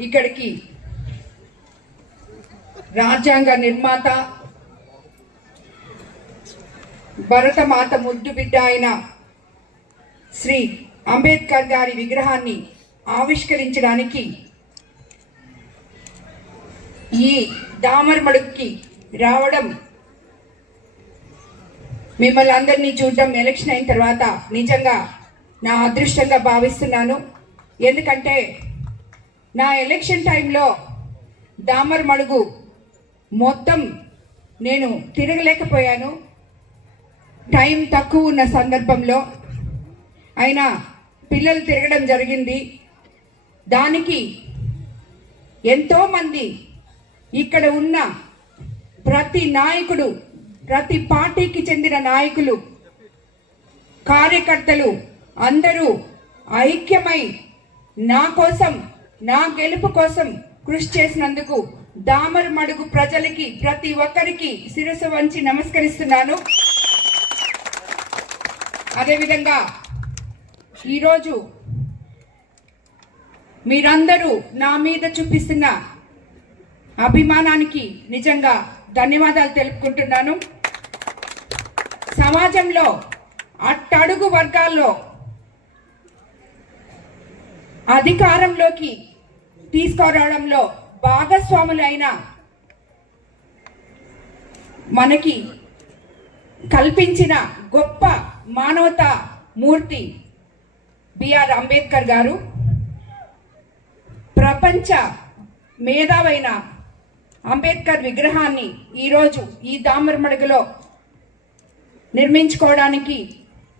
ఇక్కడికి రాజ్యాంగ నిర్మాత భరతమాత ముద్దు బిడ్డ అయిన శ్రీ అంబేద్కర్ గారి విగ్రహాన్ని ఆవిష్కరించడానికి ఈ దామర్మడుక్కి రావడం మిమ్మల్ని అందరినీ చూడడం ఎలక్షన్ అయిన తర్వాత నిజంగా నా అదృష్టంగా భావిస్తున్నాను. ఎందుకంటే నా ఎలక్షన్ టైంలో దామర్ మడుగు మొత్తం నేను తిరగలేకపోయాను. టైం తక్కువ ఉన్న సందర్భంలో అయినా పిల్లలు తిరగడం జరిగింది. దానికి ఎంతోమంది ఇక్కడ ఉన్న ప్రతి నాయకుడు ప్రతి పార్టీకి చెందిన నాయకులు కార్యకర్తలు అందరూ ఐక్యమై నా కోసం నా గెలుపు కోసం కృషి చేసినందుకు దామర్ మడుగు ప్రజలకి ప్రతి ఒక్కరికి శిరస్సు వంచి నమస్కరిస్తున్నాను. అదేవిధంగా ఈరోజు మీరందరూ నా మీద చూపిస్తున్న అభిమానానికి నిజంగా ధన్యవాదాలు తెలుపుకుంటున్నాను. సమాజంలో అట్టడుగు వర్గాల్లో అధికారంలోకి తీసుకురావడంలో భాగస్వాములైన మనకి కల్పించిన గొప్ప మానవతా మూర్తి బిఆర్ అంబేద్కర్ గారు ప్రపంచ మేధావైన అంబేద్కర్ విగ్రహాన్ని ఈరోజు ఈ దామరమడుగులో నిర్మించుకోవడానికి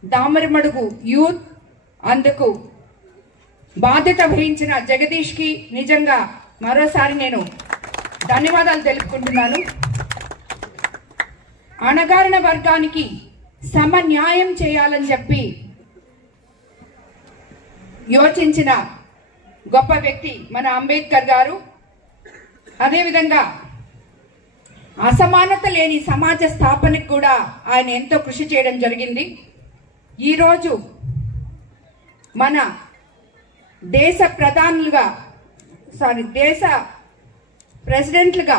దామరమడుగు యూత్ అందుకు బాధ్యత వహించిన జగదీష్కి నిజంగా మరోసారి నేను ధన్యవాదాలు తెలుపుకుంటున్నాను. అణగారిన వర్గానికి సమన్యాయం చేయాలని చెప్పి యోచించిన గొప్ప వ్యక్తి మన అంబేద్కర్ గారు. అదేవిధంగా అసమానత లేని సమాజ స్థాపనకు కూడా ఆయన ఎంతో కృషి చేయడం జరిగింది. ఈరోజు మన దేశ ప్రధానులుగా సారీ దేశ ప్రెసిడెంట్లుగా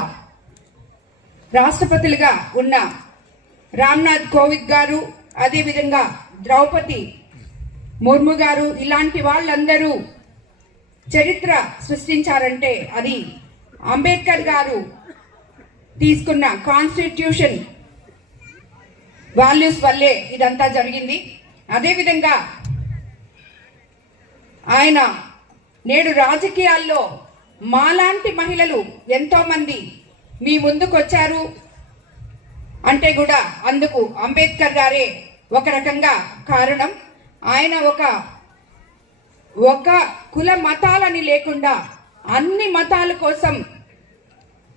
రాష్ట్రపతులుగా ఉన్న రామ్నాథ్ కోవింద్ గారు అదేవిధంగా ద్రౌపది ముర్ము గారు ఇలాంటి వాళ్ళందరూ చరిత్ర సృష్టించారంటే అది అంబేద్కర్ గారు తీసుకున్న కాన్స్టిట్యూషన్ వాల్యూస్ వల్లే ఇదంతా జరిగింది. అదేవిధంగా ఆయన నేడు రాజకీయాల్లో మాలాంటి మహిళలు ఎంతోమంది మీ ముందుకు వచ్చారు అంటే కూడా అందుకు అంబేద్కర్ గారే ఒక రకంగా కారణం. ఆయన ఒక ఒక కుల మతాలని లేకుండా అన్ని మతాల కోసం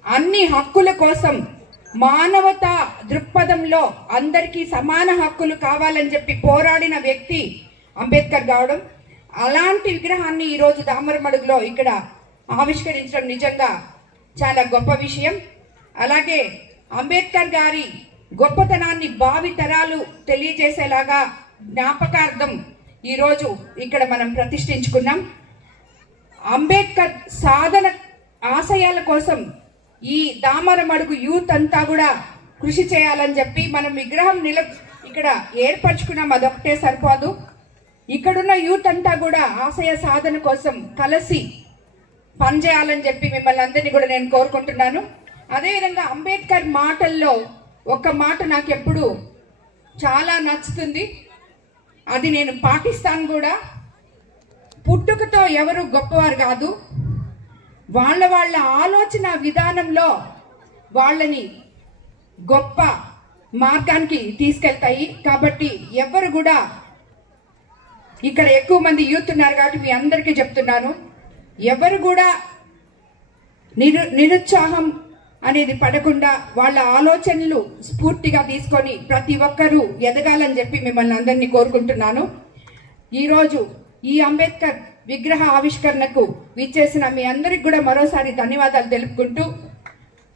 అన్ని హక్కుల కోసం మానవత దృక్పథంలో అందరికీ సమాన హక్కులు కావాలని చెప్పి పోరాడిన వ్యక్తి అంబేద్కర్ కావడం అలాంటి విగ్రహాన్ని ఈరోజు దామరమడుగులో ఇక్కడ ఆవిష్కరించడం నిజంగా చాలా గొప్ప విషయం. అలాగే అంబేద్కర్ గారి గొప్పతనాన్ని భావి తరాలు తెలియజేసేలాగా జ్ఞాపకార్థం ఈరోజు ఇక్కడ మనం ప్రతిష్ఠించుకున్నాం. అంబేద్కర్ సాధన ఆశయాల కోసం ఈ దామరమడుగు యూత్ అంతా కూడా కృషి చేయాలని చెప్పి మనం విగ్రహం నిల ఇక్కడ ఏర్పరచుకున్నాం. అదొకటే సరిపోదు. ఇక్కడున్న యూత్ అంతా కూడా ఆశయ సాధన కోసం కలిసి పనిచేయాలని చెప్పి మిమ్మల్ని అందరినీ కూడా నేను కోరుకుంటున్నాను. అదేవిధంగా అంబేద్కర్ మాటల్లో ఒక మాట నాకు ఎప్పుడు చాలా నచ్చుతుంది. అది నేను పాటిస్తాను కూడా పుట్టుకతో ఎవరు గొప్పవారు కాదు. వాళ్ళ వాళ్ళ ఆలోచన విధానంలో వాళ్ళని గొప్ప మార్గానికి తీసుకెళ్తాయి. కాబట్టి ఎవరు కూడా ఇక్కడ ఎక్కువ మంది యూత్ ఉన్నారు కాబట్టి మీ అందరికీ చెప్తున్నాను. ఎవరు కూడా నిరు నిరుత్సాహం అనేది పడకుండా వాళ్ళ ఆలోచనలు స్ఫూర్తిగా తీసుకొని ప్రతి ఒక్కరూ ఎదగాలని చెప్పి మిమ్మల్ని అందరినీ కోరుకుంటున్నాను. ఈరోజు ఈ అంబేద్కర్ విగ్రహ ఆవిష్కరణకు విచ్చేసిన మీ అందరికి కూడా మరోసారి ధన్యవాదాలు తెలుపుకుంటూ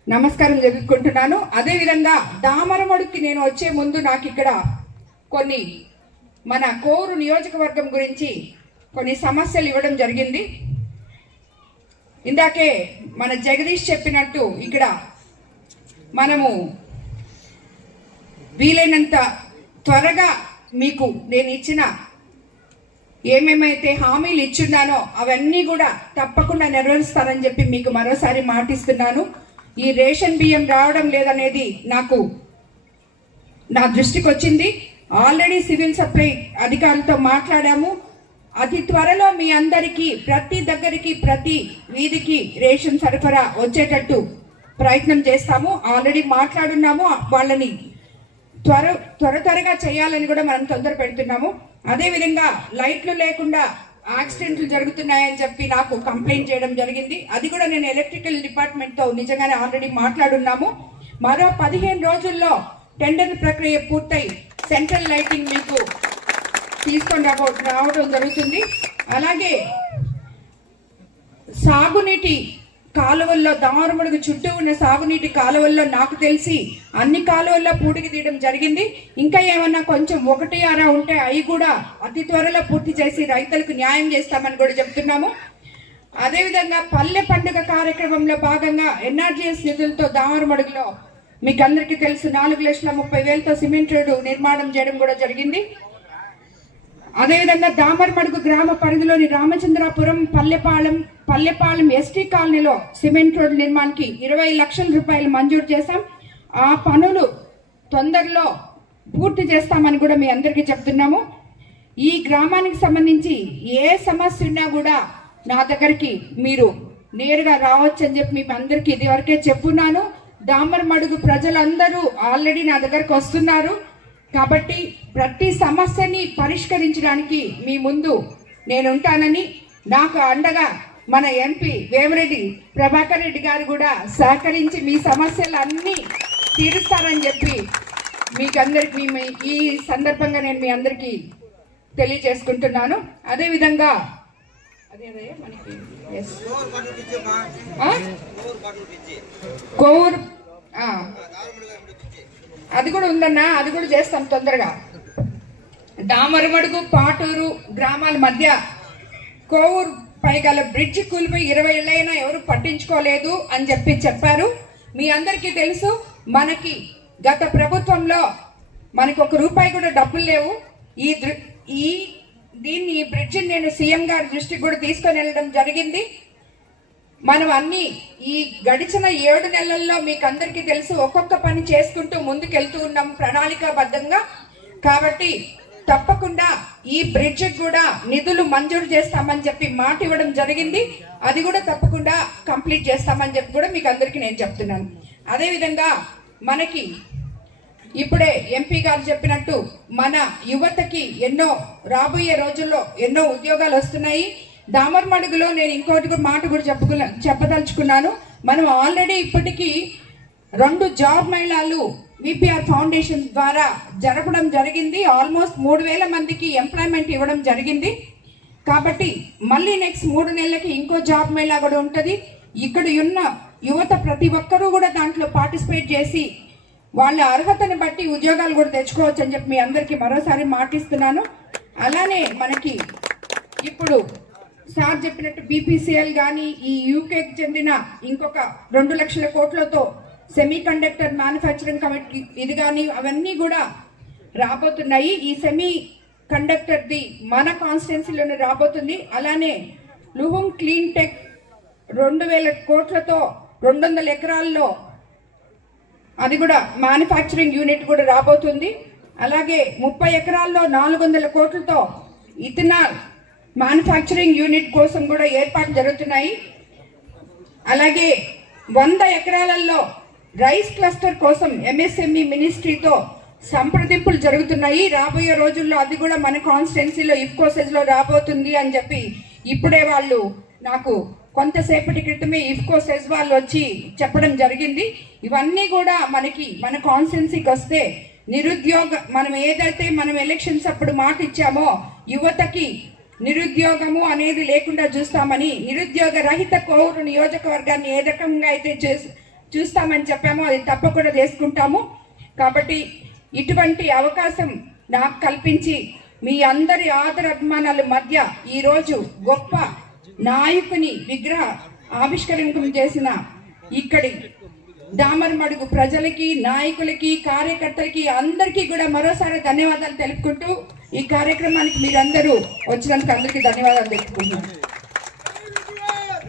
నమస్కారం తెలుపుకుంటున్నాను. అదేవిధంగా దామరమడుక్కి నేను వచ్చే ముందు నాకు ఇక్కడ కొన్ని మన కోరు నియోజకవర్గం గురించి కొన్ని సమస్యలు ఇవ్వడం జరిగింది. ఇందాకే మన జగదీష్ చెప్పినట్టు ఇక్కడ మనము వీలైనంత త్వరగా మీకు నేను ఇచ్చిన ఏమేమైతే హామీలు ఇచ్చున్నానో అవన్నీ కూడా తప్పకుండా నెరవేరుస్తానని చెప్పి మీకు మరోసారి మాటిస్తున్నాను. ఈ రేషన్ బియ్యం రావడం లేదనేది నాకు నా దృష్టికి వచ్చింది ఆల్రెడీ సివిల్ సప్లై అధికారులతో మాట్లాడాము. అతి త్వరలో మీ అందరికీ ప్రతి దగ్గరికి ప్రతి వీధికి రేషన్ సరఫరా వచ్చేటట్టు ప్రయత్నం చేస్తాము. ఆల్రెడీ మాట్లాడున్నాము. వాళ్ళని త్వర త్వర త్వరగా చేయాలని కూడా మనం తొందర పెడుతున్నాము. అదే విధంగా లైట్లు లేకుండా యాక్సిడెంట్లు జరుగుతున్నాయని చెప్పి నాకు కంప్లైంట్ చేయడం జరిగింది. అది కూడా నేను ఎలక్ట్రికల్ డిపార్ట్మెంట్తో నిజంగానే ఆల్రెడీ మాట్లాడున్నాము. మరో పదిహేను రోజుల్లో టెండర్ ప్రక్రియ పూర్తయి. సెంట్రల్ లైటింగ్ మీకు తీసుకొని రావడం జరుగుతుంది. అలాగే సాగునీటి కాలువల్లో దారుముడుగు చుట్టూ ఉన్న సాగునీటి కాలువల్లో నాకు తెలిసి అన్ని కాలువల్లో పూడికి తీయడం జరిగింది. ఇంకా ఏమన్నా కొంచెం ఒకటి అరా ఉంటే అవి కూడా అతి త్వరలో పూర్తి చేసి రైతులకు న్యాయం చేస్తామని కూడా చెప్తున్నాము. అదేవిధంగా పల్లె పండుగ కార్యక్రమంలో భాగంగా ఎన్ఆర్జీఎస్ నిధులతో దామరమడుగులో మీకు అందరికీ తెలుసు నాలుగు లక్షల ముప్పై వేలతో సిమెంట్ రోడ్డు నిర్మాణం చేయడం కూడా జరిగింది. అదేవిధంగా దామర్మడుగు గ్రామ పరిధిలోని రామచంద్రాపురం పల్లెపాలెం పల్లెపాలెం ఎస్టీ కాలనీలో సిమెంట్ రోడ్డు నిర్మాణానికి ఇరవై లక్షల రూపాయలు మంజూరు చేశాం. ఆ పనులు తొందరలో పూర్తి చేస్తామని కూడా మీ అందరికీ చెప్తున్నాము. ఈ గ్రామానికి సంబంధించి ఏ సమస్య ఉన్నా కూడా నా దగ్గరికి మీరు నేరుగా రావచ్చు అని చెప్పి మీ అందరికీ ఇదివరకే చెప్పున్నాను. దామరమడుగు ప్రజలందరూ ఆల్రెడీ నా దగ్గరకు వస్తున్నారు. కాబట్టి ప్రతి సమస్యని పరిష్కరించడానికి మీ ముందు నేను ఉంటానని నాకు అండగా మన ఎంపీ వేమిరెడ్డి ప్రభాకర్ రెడ్డి గారు కూడా సహకరించి మీ సమస్యలు అన్నీ తీరుస్తారని చెప్పి మీకందరికి మీ ఈ సందర్భంగా నేను మీ అందరికీ తెలియజేసుకుంటున్నాను. అదేవిధంగా అదే అదే కూడా ఉందన్నా అది కూడా చేస్తాం తొందరగా. దామరమడుగు పాటూరు గ్రామాల మధ్య కోవూరు పై గల బ్రిడ్జ్ కూలిపోయి ఇరవై ఏళ్ళైనా ఎవరు పట్టించుకోలేదు అని చెప్పి చెప్పారు. మీ అందరికీ తెలుసు మనకి గత ప్రభుత్వంలో మనకి ఒక రూపాయి కూడా డబ్బులు లేవు. ఈ ఈ దీన్ని ఈ బ్రిడ్జ్ నేను సీఎం గారి దృష్టికి కూడా తీసుకొని వెళ్ళడం జరిగింది. మనం అన్ని ఈ గడిచిన ఏడు నెలల్లో మీకు అందరికీ తెలుసు ఒక్కొక్క పని చేసుకుంటూ ముందుకెళ్తూ ఉన్నాం ప్రణాళికాబద్ధంగా. కాబట్టి తప్పకుండా ఈ బ్రిడ్జ్ కూడా నిధులు మంజూరు చేస్తామని చెప్పి మాట ఇవ్వడం జరిగింది. అది కూడా తప్పకుండా కంప్లీట్ చేస్తామని చెప్పి కూడా మీకు అందరికీ నేను చెప్తున్నాను. అదేవిధంగా మనకి ఇప్పుడే ఎంపీ గారు చెప్పినట్టు మన యువతకి ఎన్నో రాబోయే రోజుల్లో ఎన్నో ఉద్యోగాలు వస్తున్నాయి. దామర్మడుగులో నేను ఇంకోటి కూడా మాట కూడా చెప్పుకు చెప్పదలుచుకున్నాను. మనం ఆల్రెడీ ఇప్పటికీ రెండు జాబ్ మేళాలు విపిఆర్ ఫౌండేషన్ ద్వారా జరపడం జరిగింది. ఆల్మోస్ట్ మూడు వేల మందికి ఎంప్లాయ్మెంట్ ఇవ్వడం జరిగింది. కాబట్టి మళ్ళీ నెక్స్ట్ మూడు నెలలకి ఇంకో జాబ్ మేళా కూడా ఉంటుంది. ఇక్కడ ఉన్న యువత ప్రతి ఒక్కరూ కూడా దాంట్లో పార్టిసిపేట్ చేసి వాళ్ళ అర్హతను బట్టి ఉద్యోగాలు కూడా తెచ్చుకోవచ్చు అని చెప్పి మీ అందరికీ మరోసారి మాటిస్తున్నాను. అలానే మనకి ఇప్పుడు సార్ చెప్పినట్టు బీపీసీఎల్ కానీ ఈ యూకేకి చెందిన ఇంకొక రెండు లక్షల కోట్లతో సెమీ కండక్టర్ మ్యానుఫ్యాక్చరింగ్ కమిటీ ఇది కానీ అవన్నీ కూడా రాబోతున్నాయి. ఈ సెమీ కండక్టర్ది మన కాన్స్టిట్యున్సీలోనే రాబోతుంది. అలానే లుహుం క్లీన్ టెక్ రెండు వేల కోట్లతో రెండు వందల ఎకరాల్లో అది కూడా మ్యానుఫ్యాక్చరింగ్ యూనిట్ కూడా రాబోతుంది. అలాగే ముప్పై ఎకరాల్లో నాలుగు వందల కోట్లతో ఇథనాల్ మ్యానుఫ్యాక్చరింగ్ యూనిట్ కోసం కూడా ఏర్పాట్లు జరుగుతున్నాయి. అలాగే వంద ఎకరాలలో రైస్ క్లస్టర్ కోసం ఎంఎస్ఎంఈ మినిస్ట్రీతో సంప్రదింపులు జరుగుతున్నాయి. రాబోయే రోజుల్లో అది కూడా మన కాన్స్టిట్యున్సీలో ఇఫ్కో సైజ్లో రాబోతుంది అని చెప్పి ఇప్పుడే వాళ్ళు నాకు కొంతసేపటి క్రితమే ఇఫ్కో సెజ్ వాళ్ళు వచ్చి చెప్పడం జరిగింది. ఇవన్నీ కూడా మనకి మన కాన్స్టిట్యున్సీకి వస్తే నిరుద్యోగ మనం ఏదైతే మనం ఎలక్షన్స్ అప్పుడు మాట ఇచ్చామో యువతకి నిరుద్యోగము అనేది లేకుండా చూస్తామని నిరుద్యోగ రహిత కోరు నియోజకవర్గాన్ని ఏ రకంగా అయితే చూస్తామని చెప్పామో అది తప్పకుండా చేసుకుంటాము. కాబట్టి ఇటువంటి అవకాశం నాకు కల్పించి మీ అందరి ఆదర అభిమానాల మధ్య ఈరోజు గొప్ప నాయకుని విగ్రహ ఆవిష్కరణ చేసిన ఇక్కడి దామరమడుగు ప్రజలకి నాయకులకి కార్యకర్తలకి అందరికీ కూడా మరోసారి ధన్యవాదాలు తెలుపుకుంటూ ఈ కార్యక్రమానికి మీరందరూ వచ్చినందుకు అందరికీ ధన్యవాదాలు తెలుపుకుంటున్నాను.